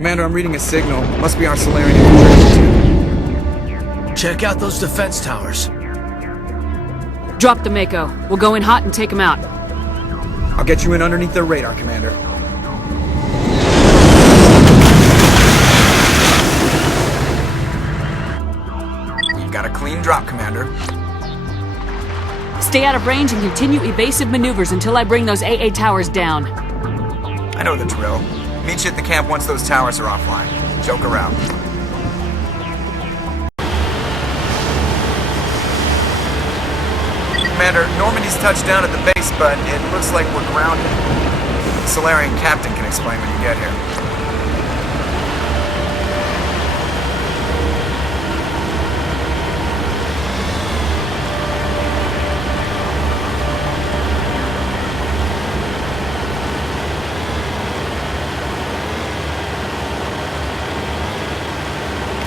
Commander, I'm reading a signal. Must be our Solarian infiltration team. Check out those defense towers. Drop the Mako. We'll go in hot and take them out. I'll get you in underneath their radar, Commander. We've got a clean drop, Commander. Stay out of range and continue evasive maneuvers until I bring those AA towers down. I know the drill. Meet you at the camp once those towers are offline. Joke around. Commander, Normandy's touched down at the base, but it looks like we're grounded. The Solarian captain can explain when you get here.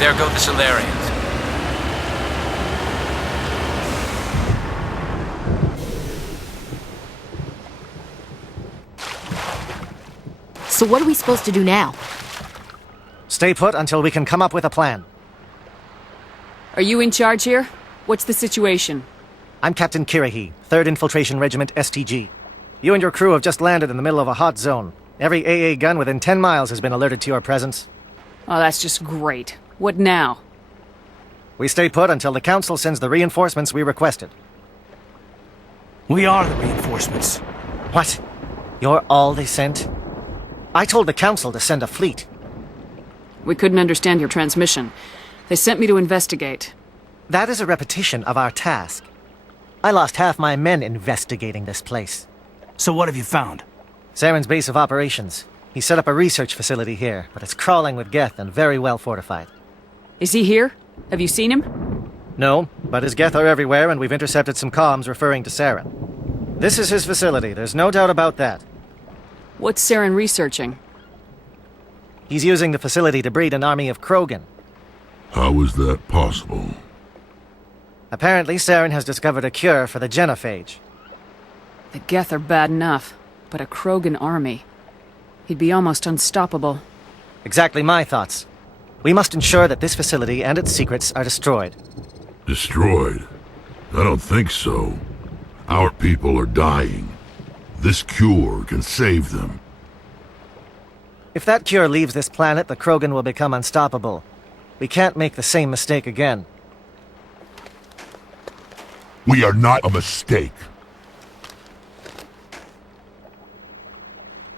There go the Solarians. So what are we supposed to do now? Stay put until we can come up with a plan. Are you in charge here? What's the situation? I'm Captain Kirahi, 3rd Infiltration Regiment STG. You and your crew have just landed in the middle of a hot zone. Every AA gun within 10 miles has been alerted to your presence. Oh, that's just great. What now? We stay put until the Council sends the reinforcements we requested. We are the reinforcements. What? You're all they sent? I told the Council to send a fleet. We couldn't understand your transmission. They sent me to investigate. That is a repetition of our task. I lost half my men investigating this place. So what have you found? Saren's base of operations. He set up a research facility here, but it's crawling with Geth and very well fortified. Is he here? Have you seen him? No, but his Geth are everywhere and we've intercepted some comms referring to Saren. This is his facility, there's no doubt about that. What's Saren researching? He's using the facility to breed an army of Krogan. How is that possible? Apparently, Saren has discovered a cure for the genophage. The Geth are bad enough, but a Krogan army. He'd be almost unstoppable. Exactly my thoughts. We must ensure that this facility and its secrets are destroyed. Destroyed? I don't think so. Our people are dying. This cure can save them. If that cure leaves this planet, the Krogan will become unstoppable. We can't make the same mistake again. We are not a mistake.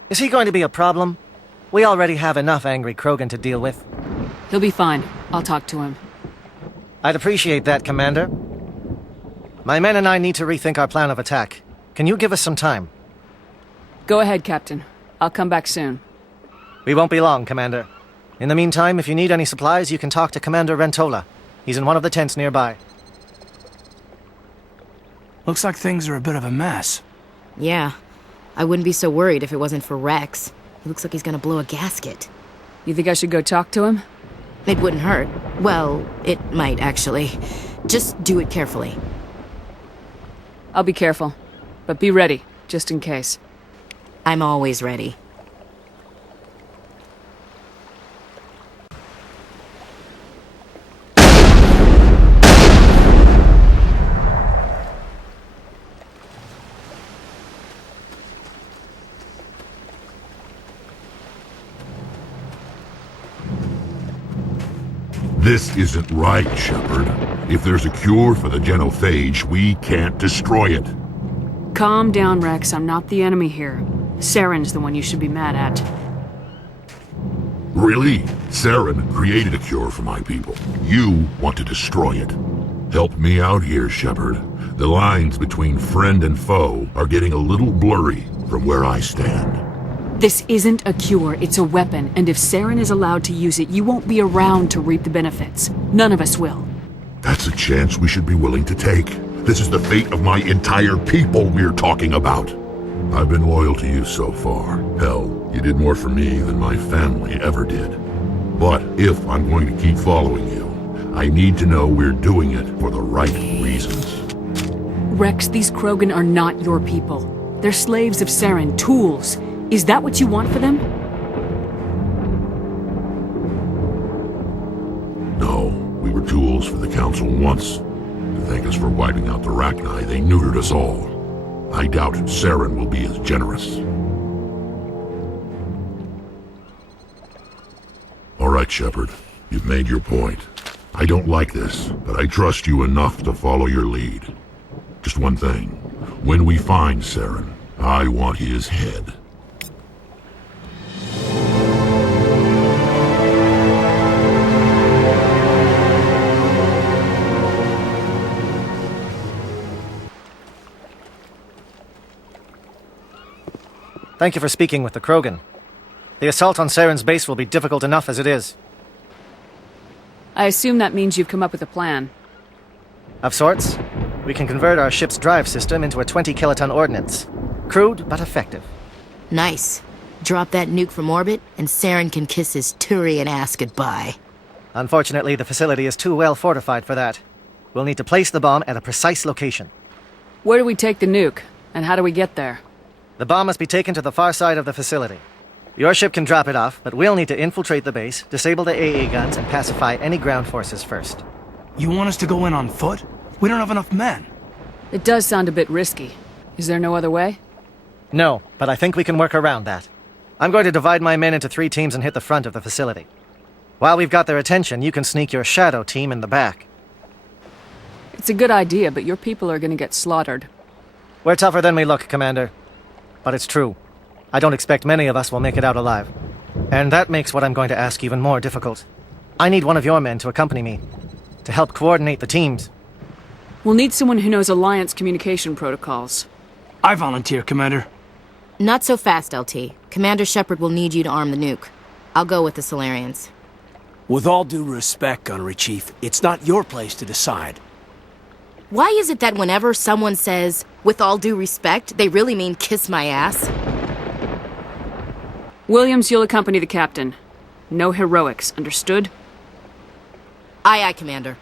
Is he going to be a problem? We already have enough angry Krogan to deal with. He'll be fine. I'll talk to him. I'd appreciate that, Commander. My men and I need to rethink our plan of attack. Can you give us some time? Go ahead, Captain. I'll come back soon. We won't be long, Commander. In the meantime, if you need any supplies, you can talk to Commander Rentola. He's in one of the tents nearby. Looks like things are a bit of a mess. Yeah. I wouldn't be so worried if it wasn't for Rex. He looks like he's gonna blow a gasket. You think I should go talk to him? It wouldn't hurt. Well, it might, actually. Just do it carefully. I'll be careful. But be ready, just in case. I'm always ready. This isn't right, Shepard. If there's a cure for the genophage, we can't destroy it. Calm down, Rex. I'm not the enemy here. Saren's the one you should be mad at. Really? Saren created a cure for my people. You want to destroy it. Help me out here, Shepard. The lines between friend and foe are getting a little blurry from where I stand. This isn't a cure, it's a weapon, and if Saren is allowed to use it, you won't be around to reap the benefits. None of us will. That's a chance we should be willing to take. This is the fate of my entire people we're talking about. I've been loyal to you so far. Hell, you did more for me than my family ever did. But if I'm going to keep following you, I need to know we're doing it for the right reasons. Rex, these Krogan are not your people. They're slaves of Saren, tools. Is that what you want for them? were tools for the Council once. To thank us for wiping out the Rachni, they neutered us all. I doubt Saren will be as generous. All right, Shepard. You've made your point. I don't like this, but I trust you enough to follow your lead. Just one thing. When we find Saren, I want his head. Thank you for speaking with the Krogan. The assault on Saren's base will be difficult enough as it is. I assume that means you've come up with a plan. Of sorts. We can convert our ship's drive system into a 20-kiloton ordnance. Crude, but effective. Nice. Drop that nuke from orbit, and Saren can kiss his Turian ass goodbye. Unfortunately, the facility is too well fortified for that. We'll need to place the bomb at a precise location. Where do we take the nuke, and how do we get there? The bomb must be taken to the far side of the facility. Your ship can drop it off, but we'll need to infiltrate the base, disable the AA guns, and pacify any ground forces first. You want us to go in on foot? We don't have enough men. It does sound a bit risky. Is there no other way? No, but I think we can work around that. I'm going to divide my men into 3 teams and hit the front of the facility. While we've got their attention, you can sneak your shadow team in the back. It's a good idea, but your people are gonna get slaughtered. We're tougher than we look, Commander. But it's true. I don't expect many of us will make it out alive. And that makes what I'm going to ask even more difficult. I need one of your men to accompany me, to help coordinate the teams. We'll need someone who knows Alliance communication protocols. I volunteer, Commander. Not so fast, LT. Commander Shepard will need you to arm the nuke. I'll go with the Solarians. With all due respect, Gunnery Chief, it's not your place to decide. Why is it that whenever someone says, with all due respect, they really mean kiss my ass? Williams, you'll accompany the captain. No heroics, understood? Aye, aye, Commander.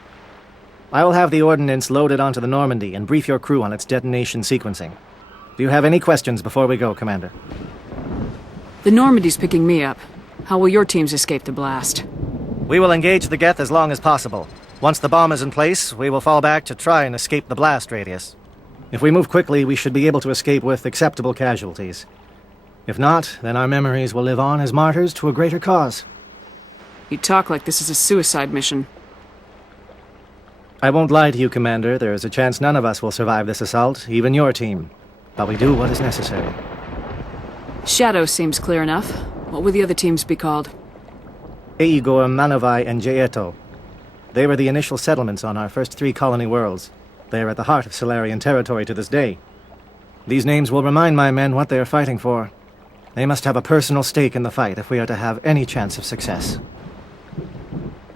I will have the ordnance loaded onto the Normandy and brief your crew on its detonation sequencing. Do you have any questions before we go, Commander? The Normandy's picking me up. How will your teams escape the blast? We will engage the Geth as long as possible. Once the bomb is in place, we will fall back to try and escape the blast radius. If we move quickly, we should be able to escape with acceptable casualties. If not, then our memories will live on as martyrs to a greater cause. You talk like this is a suicide mission. I won't lie to you, Commander. There is a chance none of us will survive this assault, even your team. But we do what is necessary. Shadow seems clear enough. What would the other teams be called? Eigor, Manovai, and Jaeto. They were the initial settlements on our first 3 colony worlds. They are at the heart of Solarian territory to this day. These names will remind my men what they are fighting for. They must have a personal stake in the fight if we are to have any chance of success.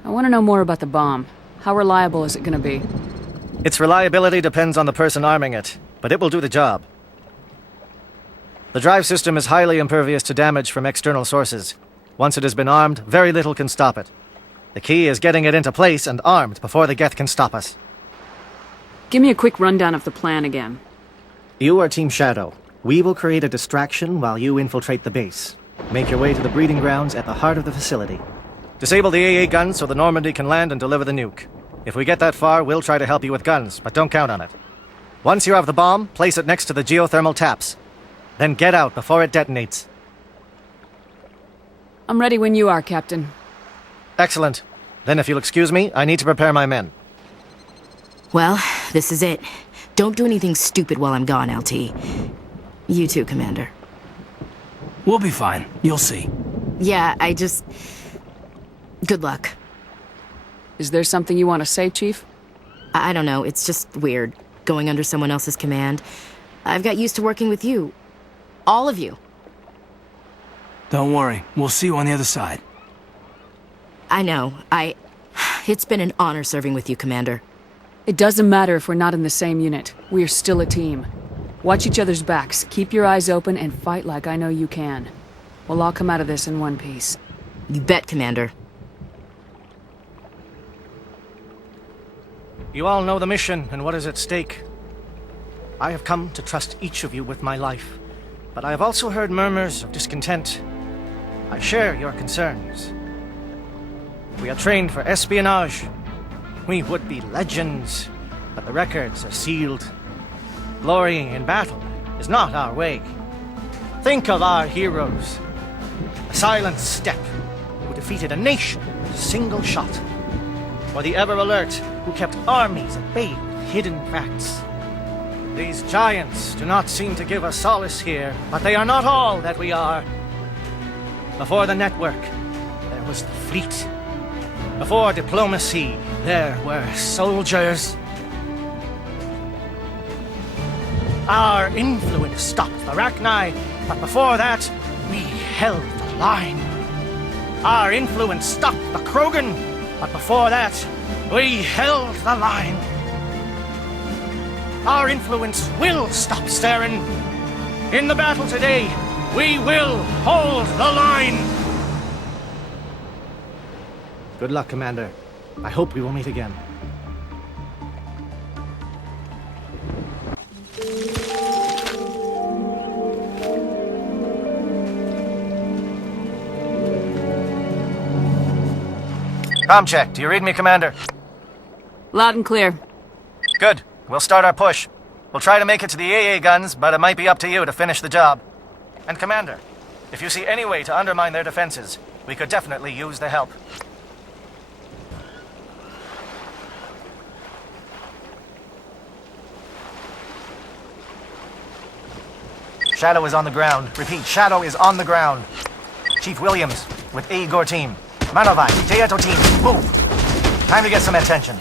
I want to know more about the bomb. How reliable is it going to be? Its reliability depends on the person arming it, but it will do the job. The drive system is highly impervious to damage from external sources. Once it has been armed, very little can stop it. The key is getting it into place and armed before the Geth can stop us. Give me a quick rundown of the plan again. You are Team Shadow. We will create a distraction while you infiltrate the base. Make your way to the breeding grounds at the heart of the facility. Disable the AA guns so the Normandy can land and deliver the nuke. If we get that far, we'll try to help you with guns, but don't count on it. Once you have the bomb, place it next to the geothermal taps. Then get out before it detonates. I'm ready when you are, Captain. Excellent. Then if you'll excuse me, I need to prepare my men. Well, this is it. Don't do anything stupid while I'm gone, LT. You too, Commander. We'll be fine. You'll see. Yeah, Good luck. Is there something you want to say, Chief? I don't know, it's just weird, going under someone else's command. I've got used to working with you. All of you. Don't worry. We'll see you on the other side. I know, It's been an honor serving with you, Commander. It doesn't matter if we're not in the same unit. We are still a team. Watch each other's backs, keep your eyes open, and fight like I know you can. We'll all come out of this in one piece. You bet, Commander. You all know the mission and what is at stake. I have come to trust each of you with my life, but I have also heard murmurs of discontent. I share your concerns. We are trained for espionage, We would be legends, but the records are sealed. Glorying in battle is not our way. Think of our heroes. A silent step who defeated a nation with a single shot. Or the ever-alert who kept armies at bay with hidden facts. These giants do not seem to give us solace here, but they are not all that we are. Before the network, there was the fleet. Before diplomacy, there were soldiers. Our influence stopped the Rachni, but before that, we held the line. Our influence stopped the Krogan, but before that, we held the line. Our influence will stop Saren. In the battle today, we will hold the line. Good luck, Commander. I hope we will meet again. Com check. Do you read me, Commander? Loud and clear. Good. We'll start our push. We'll try to make it to the AA guns, but it might be up to you to finish the job. And Commander, if you see any way to undermine their defenses, we could definitely use the help. Shadow is on the ground. Repeat, Shadow is on the ground. Chief Williams, with Igor team. Manovai, Teato team, move! Time to get some attention.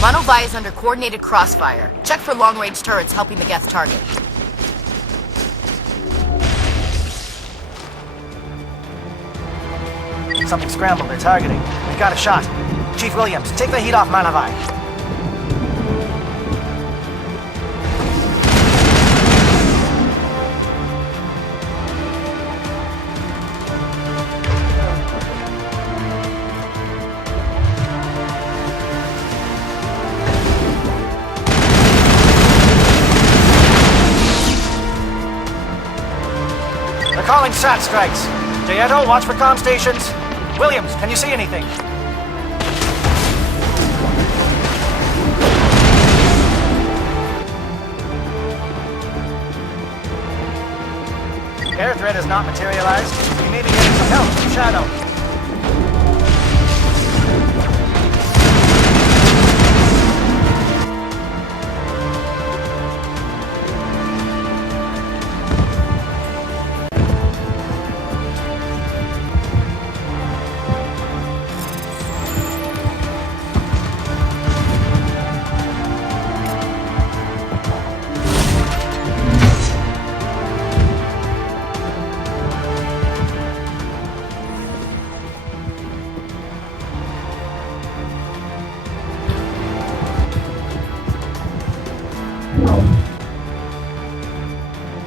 Manovai is under coordinated crossfire. Check for long-range turrets helping the Geth target. Something scrambled. They're targeting. We've got a shot. Chief Williams, take the heat off Manovai. They're calling SAT strikes. Jayeto, watch for comm stations. Williams, can you see anything? Air threat has not materialized. We may be getting some help from Shadow.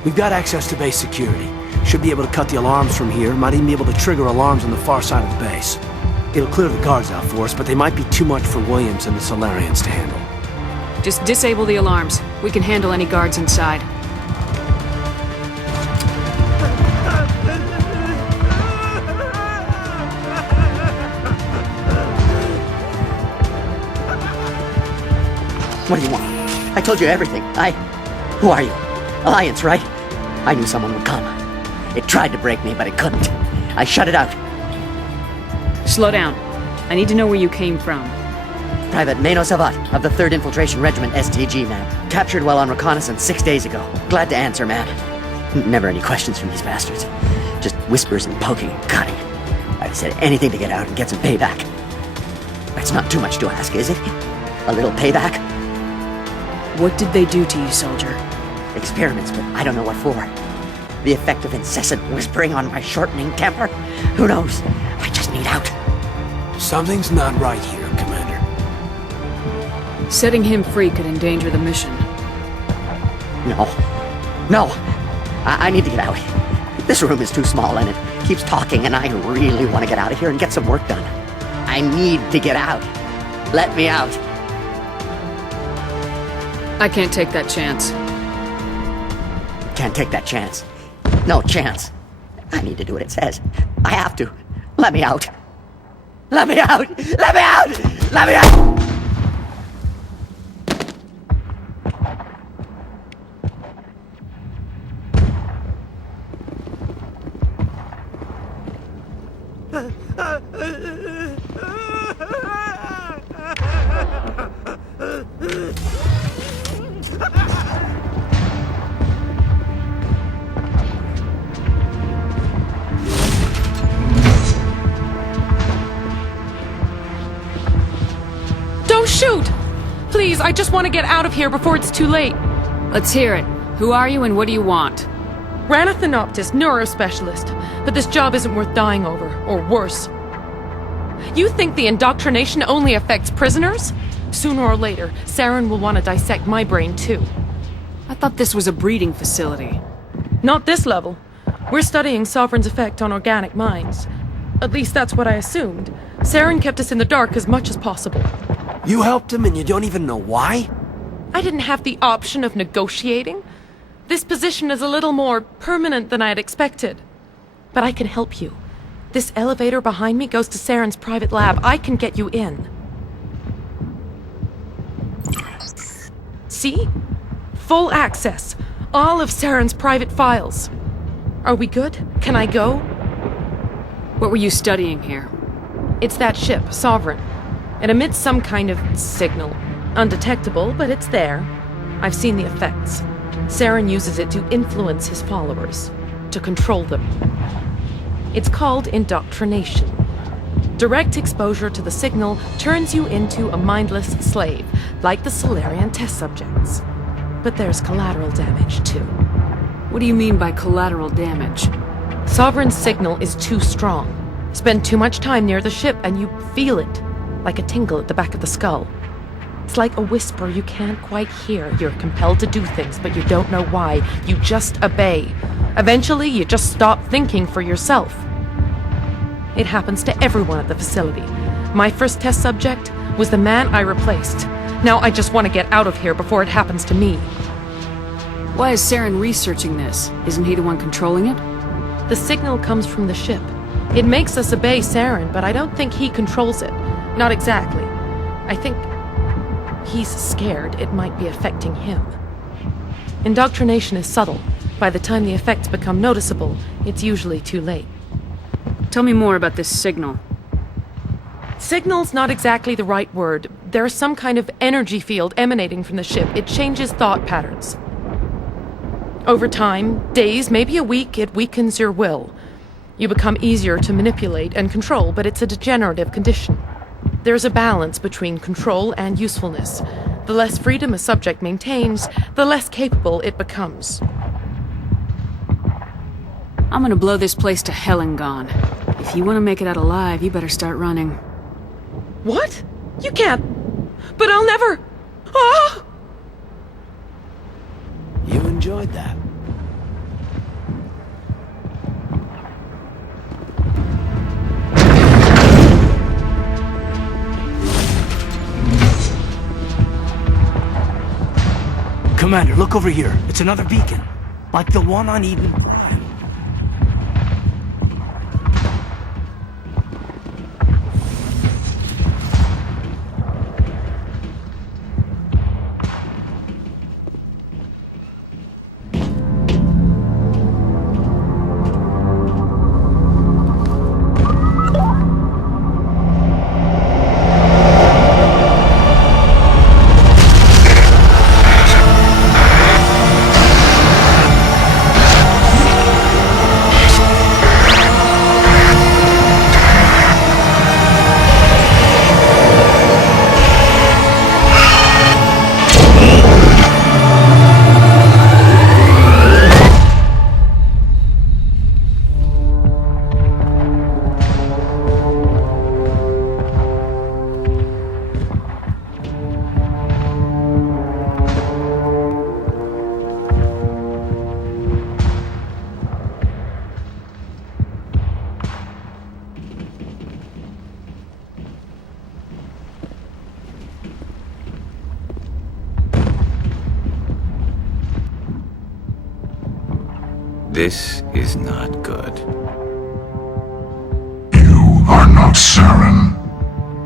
We've got access to base security. Should be able to cut the alarms from here. Might even be able to trigger alarms on the far side of the base. It'll clear the guards out for us, but they might be too much for Williams and the Solarians to handle. Just disable the alarms. We can handle any guards inside. What do you want? I told you everything. Who are you? Alliance, right? I knew someone would come. It tried to break me, but it couldn't. I shut it out. Slow down. I need to know where you came from. Private Mano Savat of the 3rd Infiltration Regiment STG, man. Captured while on reconnaissance 6 days ago. Glad to answer, man. Never any questions from these bastards. Just whispers and poking and cutting. I'd said anything to get out and get some payback. That's not too much to ask, is it? A little payback? What did they do to you, soldier? Experiments, but I don't know what for. The effect of incessant whispering on my shortening temper? Who knows? I just need out. Something's not right here, Commander. Setting him free could endanger the mission. No. I need to get out. This room is too small and it keeps talking, and I really want to get out of here and get some work done. I need to get out. Let me out. I can't take that chance. Can't take that chance. No chance. I need to do what it says. I have to. Let me out. Let me out! Let me out! Let me out! Don't shoot! Please, I just want to get out of here before it's too late. Let's hear it. Who are you and what do you want? Ranathanoptis, neurospecialist. But this job isn't worth dying over, or worse. You think the indoctrination only affects prisoners? Sooner or later, Saren will want to dissect my brain too. I thought this was a breeding facility. Not this level. We're studying Sovereign's effect on organic minds. At least that's what I assumed. Saren kept us in the dark as much as possible. You helped him and you don't even know why? I didn't have the option of negotiating. This position is a little more permanent than I had expected. But I can help you. This elevator behind me goes to Saren's private lab. I can get you in. See? Full access. All of Saren's private files. Are we good? Can I go? What were you studying here? It's that ship, Sovereign. It emits some kind of signal. Undetectable, but it's there. I've seen the effects. Saren uses it to influence his followers, to control them. It's called indoctrination. Direct exposure to the signal turns you into a mindless slave, like the Solarian test subjects. But there's collateral damage, too. What do you mean by collateral damage? Sovereign's signal is too strong. Spend too much time near the ship and you feel it, like a tingle at the back of the skull. It's like a whisper you can't quite hear. You're compelled to do things, but you don't know why. You just obey. Eventually, you just stop thinking for yourself. It happens to everyone at the facility. My first test subject was the man I replaced. Now I just want to get out of here before it happens to me. Why is Saren researching this? Isn't he the one controlling it? The signal comes from the ship. It makes us obey Saren, but I don't think he controls it. Not exactly. I think he's scared it might be affecting him. Indoctrination is subtle. By the time the effects become noticeable, it's usually too late. Tell me more about this signal. Signal's not exactly the right word. There's some kind of energy field emanating from the ship. It changes thought patterns. Over time, days, maybe a week, it weakens your will. You become easier to manipulate and control, but it's a degenerative condition. There's a balance between control and usefulness. The less freedom a subject maintains, the less capable it becomes. I'm gonna blow this place to hell and gone. If you want to make it out alive, you better start running. What? You can't. But I'll never. Ah! You enjoyed that. Commander, look over here. It's another beacon. Like the one on Eden. This is not good. You are not Saren.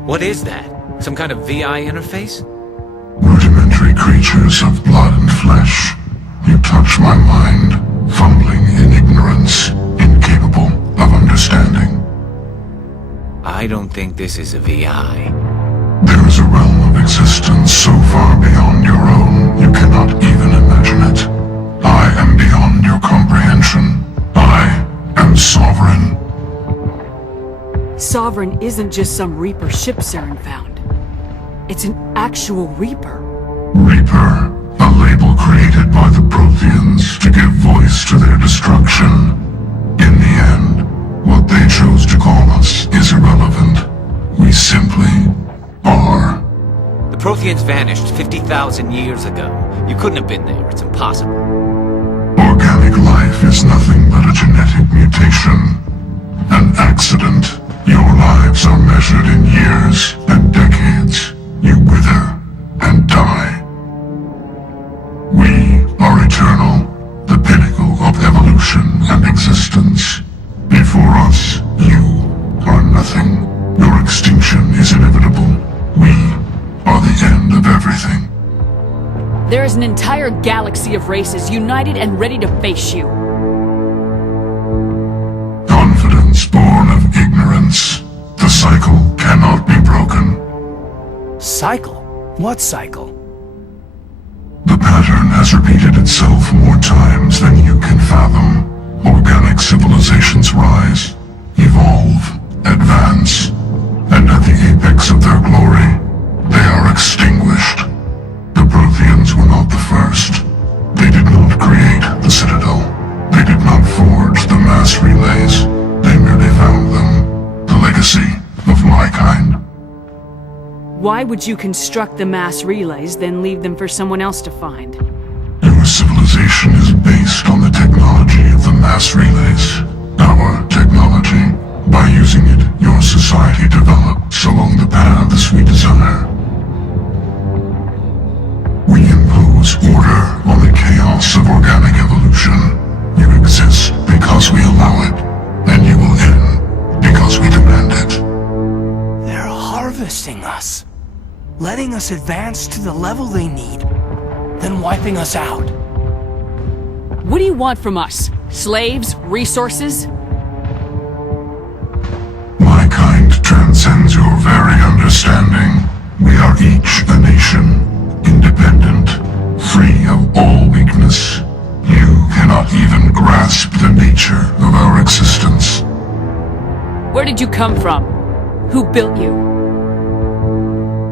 What is that? Some kind of VI interface? Rudimentary creatures of blood and flesh. You touch my mind, fumbling in ignorance, incapable of understanding. I don't think this is a VI. There is a realm of existence so far beyond your own, you cannot even imagine it. I am beyond your comprehension. I am sovereign. Sovereign isn't just some Reaper ship Saren found. It's an actual Reaper. Reaper, a label created by the Protheans to give voice to their destruction. In the end, what they chose to call us is irrelevant. We simply are. The Protheans vanished 50,000 years ago. You couldn't have been there. It's impossible. Organic life is nothing but a genetic mutation. An accident. Your lives are measured in years and decades. You wither and die. We are eternal, the pinnacle of evolution and existence. Before us, you are nothing. Your extinction is inevitable. We are the end of everything. There is an entire galaxy of races united and ready to face you. Confidence born of ignorance. The cycle cannot be broken. Cycle? What cycle? The pattern has repeated itself more times than you can fathom. Organic civilizations rise, evolve, advance, and at the apex of their glory, they are extinguished. The Protheans were not the first. They did not create the Citadel. They did not forge the mass relays. They merely found them. The legacy of my kind. Why would you construct the mass relays, then leave them for someone else to find? Your civilization is based on the technology of the mass relays. Our technology. By using it, your society develops along the paths we desire. We impose order on the chaos of organic evolution. You exist because we allow it, and you will end because we demand it. They're harvesting us. Letting us advance to the level they need, then wiping us out. What do you want from us? Slaves? Resources? My kind transcends your very understanding. We are each a nation, independent, free of all weakness. You cannot even grasp the nature of our existence. Where did you come from? Who built you?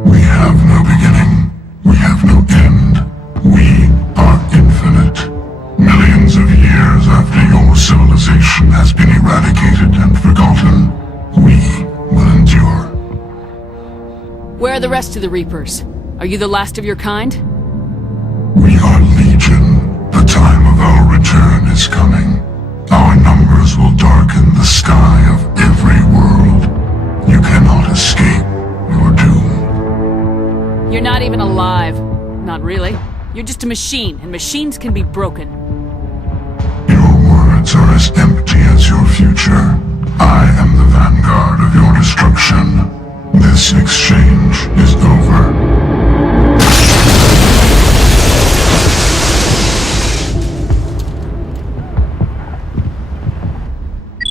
We have no beginning. We have no end. We are infinite. Millions of years after your civilization has been eradicated and forgotten, we will endure. Where are the rest of the Reapers? Are you the last of your kind? We are legion. The time of our return is coming. Our numbers will darken the sky of every world. You cannot escape your doom. You're not even alive. Not really. You're just a machine, and machines can be broken. Your words are as empty as your future. I am the vanguard of your destruction. This exchange is over.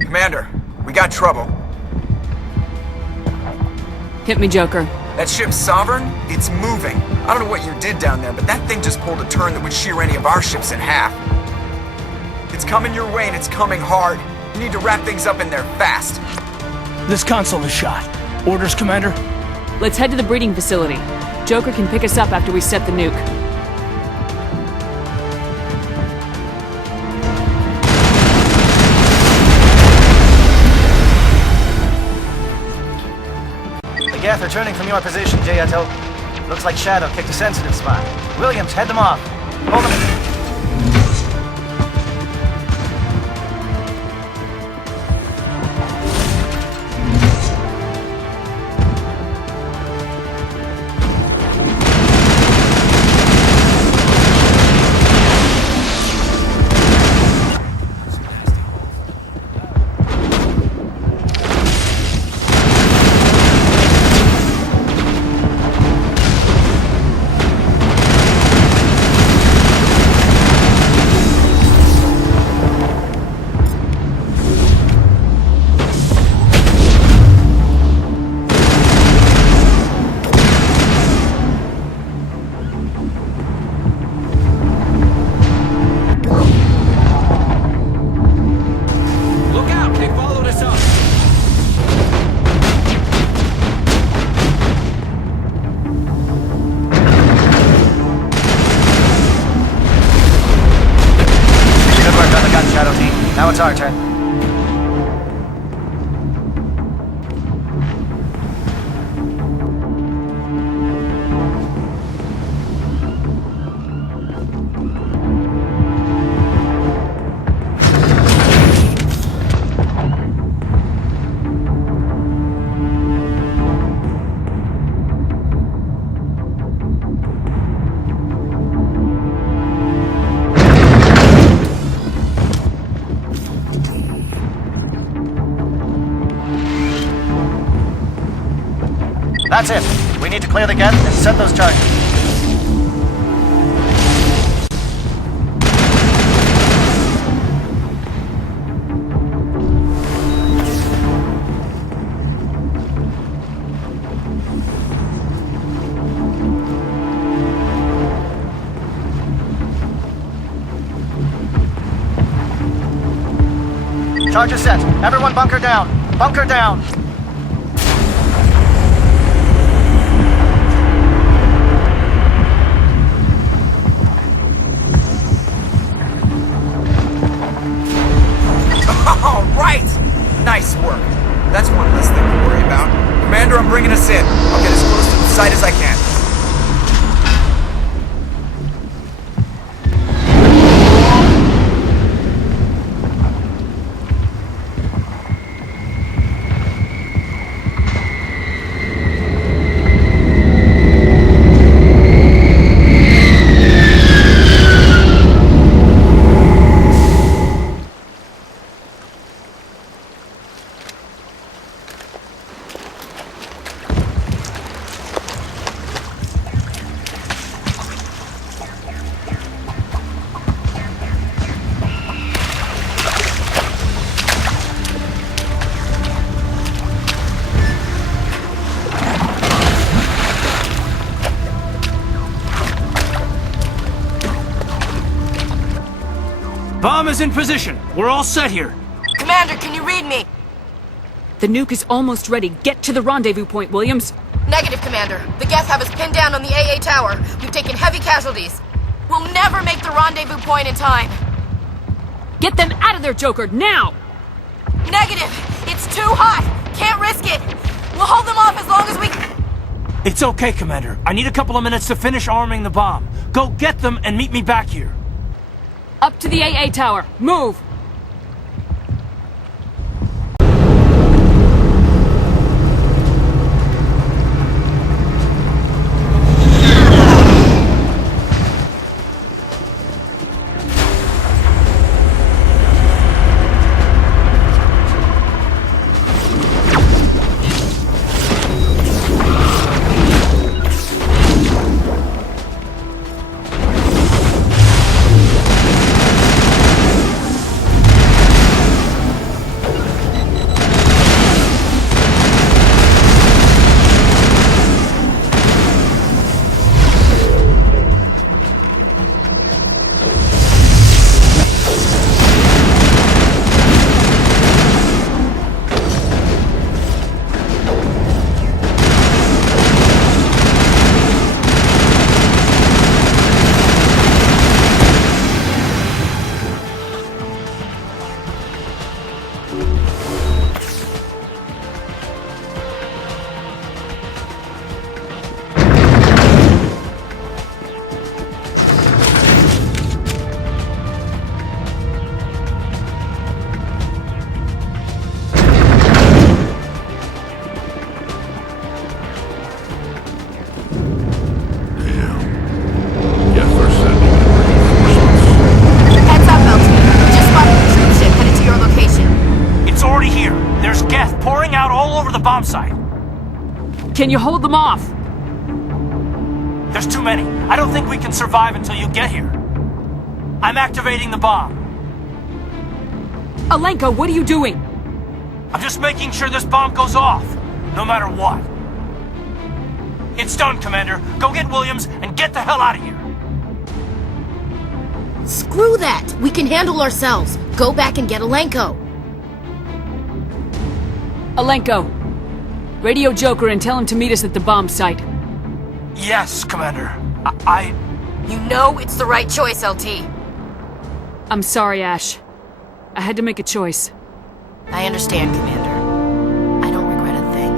Commander, we got trouble. Hit me, Joker. That ship's Sovereign? It's moving. I don't know what you did down there, but that thing just pulled a turn that would shear any of our ships in half. It's coming your way and it's coming hard. You need to wrap things up in there fast. This console is shot. Orders, Commander? Let's head to the breeding facility. Joker can pick us up after we set the nuke. The Geth are turning from your position, Jayato. Looks like Shadow kicked a sensitive spot. Williams, head them off. Hold them. Now it's our turn. That's it. We need to clear the gate and set those charges. Charges set. Everyone bunker down. Bunker down. All right! Nice work. That's one less thing to worry about. Commander, I'm bringing us in. I'll get as close to the site as I can. Bomb is in position. We're all set here. Commander, can you read me? The nuke is almost ready. Get to the rendezvous point, Williams. Negative, Commander. The Geth have us pinned down on the AA tower. We've taken heavy casualties. We'll never make the rendezvous point in time. Get them out of there, Joker, now! Negative! It's too hot! Can't risk it! We'll hold them off as long as we... It's okay, Commander. I need a couple of minutes to finish arming the bomb. Go get them and meet me back here. Up to the AA tower. Move! Bomb site. Can you hold them off? There's too many. I don't think we can survive until you get here. I'm activating the bomb. Alenko, what are you doing? I'm just making sure this bomb goes off, no matter what. It's done, Commander. Go get Williams and get the hell out of here. Screw that! We can handle ourselves. Go back and get Alenko. Alenko, radio Joker and tell him to meet us at the bomb site. Yes, Commander. You know it's the right choice, LT. I'm sorry, Ash. I had to make a choice. I understand, Commander. I don't regret a thing.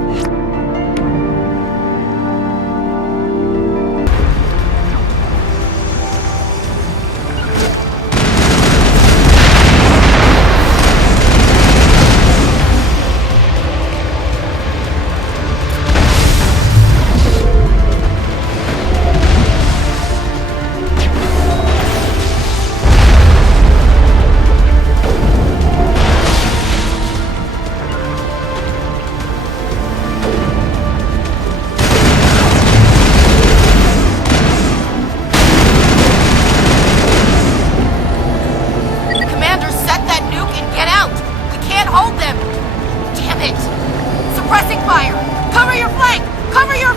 Commander, set that nuke and get out! We can't hold them! Damn it! Suppressing fire! Cover your flank! Cover your...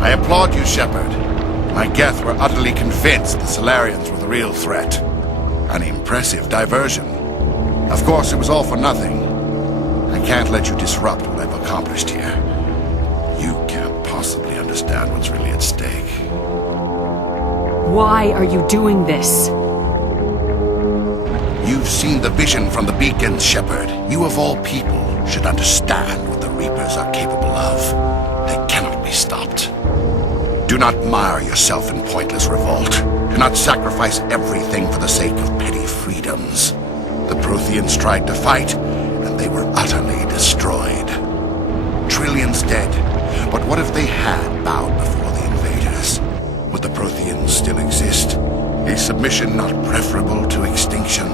I applaud you, Shepard. My Geth were utterly convinced the Solarians were the real threat. An impressive diversion. Of course, it was all for nothing. I can't let you disrupt what I've accomplished here. You can't possibly understand what's really at stake. Why are you doing this? You've seen the vision from the beacons, Shepard. You of all people should understand what the Reapers are capable of. They cannot be stopped. Do not mire yourself in pointless revolt. Do not sacrifice everything for the sake of petty freedoms. The Protheans tried to fight, and they were utterly destroyed. Trillions dead, but what if they had bowed before the invaders? Would the Protheans still exist? Is submission not preferable to extinction?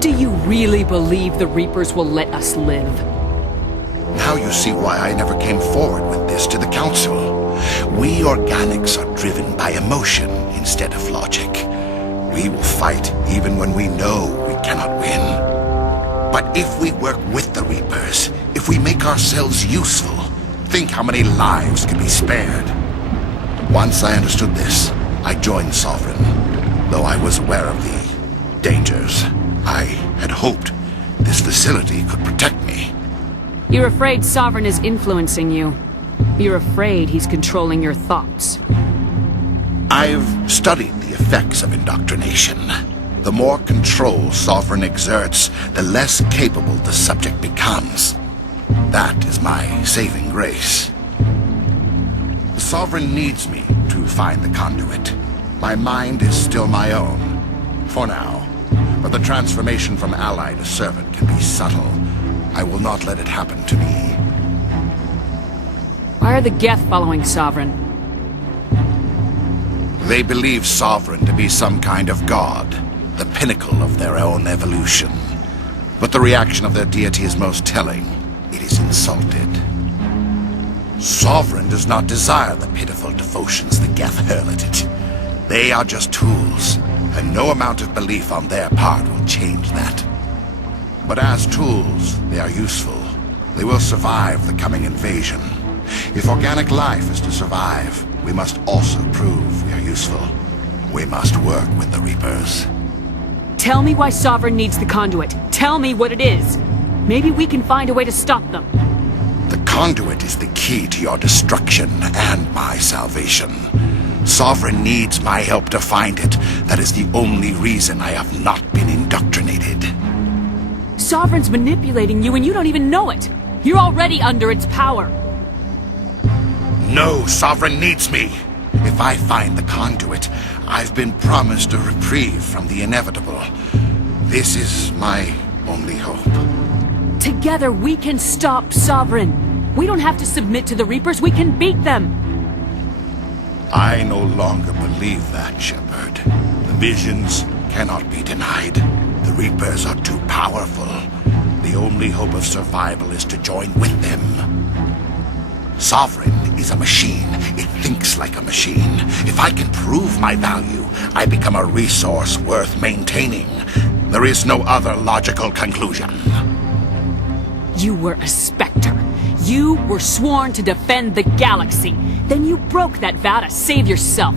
Do you really believe the Reapers will let us live? Now you see why I never came forward with this to the Council. We organics are driven by emotion instead of logic. We will fight even when we know we cannot win. But if we work with the Reapers, if we make ourselves useful, think how many lives could be spared. Once I understood this, I joined Sovereign, though I was aware of the dangers. I had hoped this facility could protect me. You're afraid Sovereign is influencing you. You're afraid he's controlling your thoughts. I've studied the effects of indoctrination. The more control Sovereign exerts, the less capable the subject becomes. That is my saving grace. The Sovereign needs me to find the conduit. My mind is still my own, for now. But the transformation from ally to servant can be subtle. I will not let it happen to me. Why are the Geth following Sovereign? They believe Sovereign to be some kind of god, the pinnacle of their own evolution. But the reaction of their deity is most telling. It is insulted. Sovereign does not desire the pitiful devotions the Geth hurl at it. They are just tools, and no amount of belief on their part will change that. But as tools, they are useful. They will survive the coming invasion. If organic life is to survive, we must also prove we are useful. We must work with the Reapers. Tell me why Sovereign needs the conduit. Tell me what it is. Maybe we can find a way to stop them. The conduit is the key to your destruction and my salvation. Sovereign needs my help to find it. That is the only reason I have not been indoctrinated. Sovereign's manipulating you and you don't even know it. You're already under its power. No, Sovereign needs me. If I find the conduit, I've been promised a reprieve from the inevitable. This is my only hope. Together we can stop Sovereign. We don't have to submit to the Reapers, we can beat them. I no longer believe that, Shepard. The visions cannot be denied. The Reapers are too powerful. The only hope of survival is to join with them. Sovereign is a machine. It thinks like a machine. If I can prove my value, I become a resource worth maintaining. There is no other logical conclusion. You were a Spectre. You were sworn to defend the galaxy. Then you broke that vow to save yourself.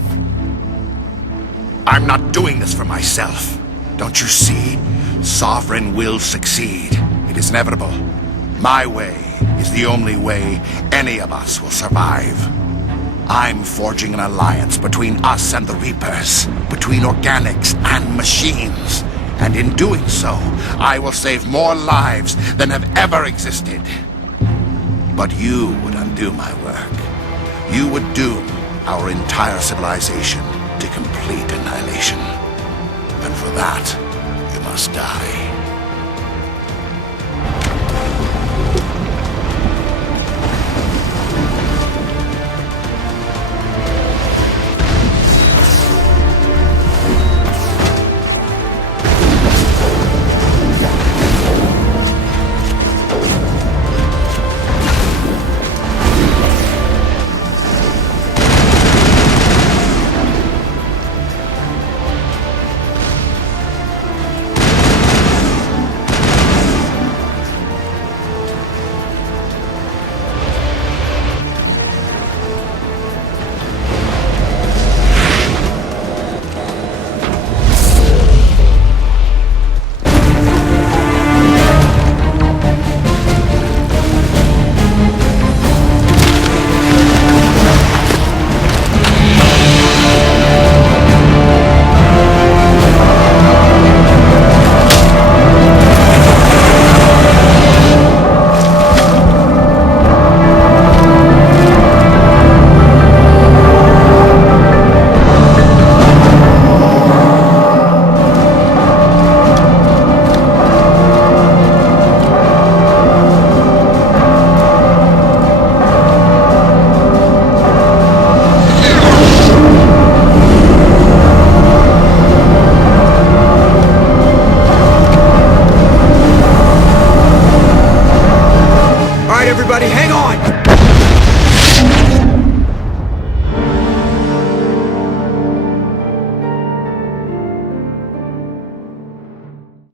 I'm not doing this for myself. Don't you see? Sovereign will succeed. It is inevitable. My way is the only way any of us will survive. I'm forging an alliance between us and the Reapers, between organics and machines. And in doing so, I will save more lives than have ever existed. But you would undo my work. You would doom our entire civilization to complete annihilation. And for that, you must die.